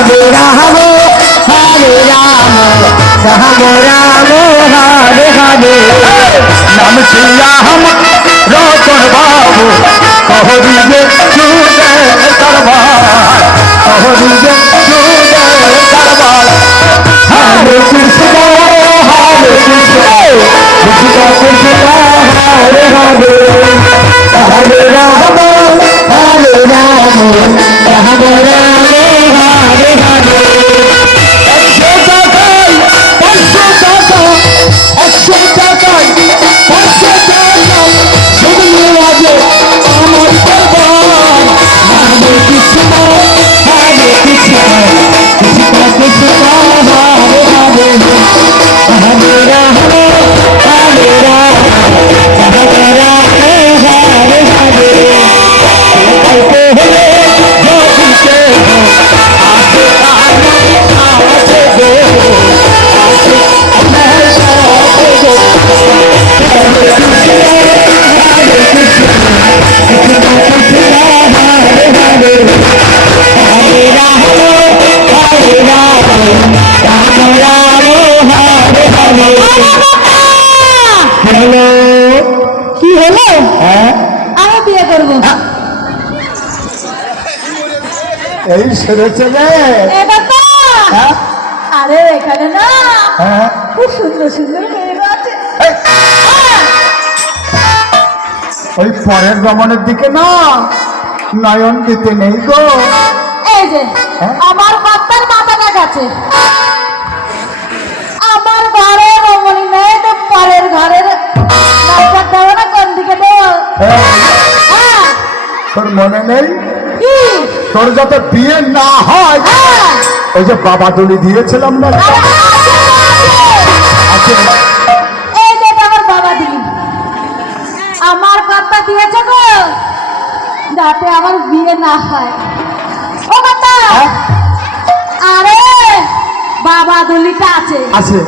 হরে রাম হরে রাম রাম রাম, হরে হরে। নাম শ্রীরাম, রতন বাবু কহরিয়ে চুরে করবা কহরিয়ে হরে হ্যালো। কি হলো? হ্যাঁ? আমি বিয়ে করব। এই হ্যাঁ? আরে এখানে না। হ্যাঁ? খুব সুন্দর সুন্দর আছে। ওই পরের রমণের দিকে না। নয়ন দিতে নেই গো। এই যে হ্যাঁ? আমার বাপ্পার মাথাটা গেছে তোর মনে নেই? তোর যাতে বিয়ে না হয় ওই যে বাবা দলি দিয়েছিলাম না? এটা আমার কথা দিয়েছে গো যাতে আমার বিয়ে না হয়। ও কথা হ্যাঁ? আরে বাবা দলিটা আছে। আছে।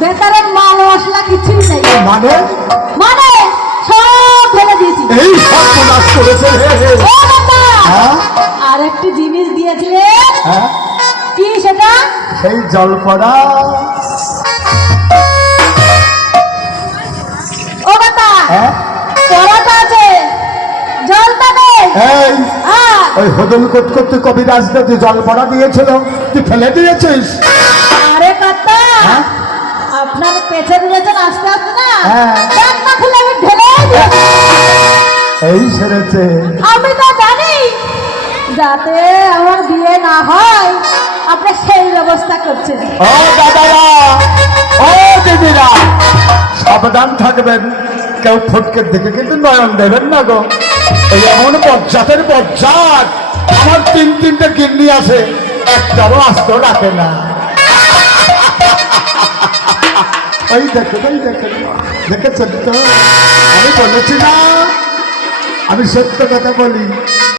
ভেতরে মাল মশলা কিছুই নেই। মানে? মানে করেছে। ও কথা হ্যাঁ? আর একটি জিনিস দিয়েছিলে হ্যাঁ? কি সেটা? সেই জল পড়া ও হ্যাঁ? পড়াটা আছে। জলটা নেই এই হ্যাঁ ওই হদল করতে করতে কবিরাজ দাদি জল পড়া দিয়েছিল। তুই ফেলে দিয়েছিস? আরে হ্যাঁ? আপনার পেছনে দিয়েছেন আস্তে আস্তে না? হ্যাঁ। না খুলে আমি ঢেলে। এই সেরেছে আমি তো জানি যাতে আমার বিয়ে না হয় আপনি সেই ব্যবস্থা করছেন। ও দাদারা ও দিদিরা সাবধান থাকবেন। কেউ ফটকের দিকে কিন্তু নয়ন দেবেন না গো। এই এমন বজ্জাতের বজ্জাত আমার তিন তিনটে কিডনি আছে একটাও আস্ত রাখে না। ওই দেখেন ওই দেখেন দেখেছেন তো? আমি বলেছি না। আমি সত্য কথা বলি।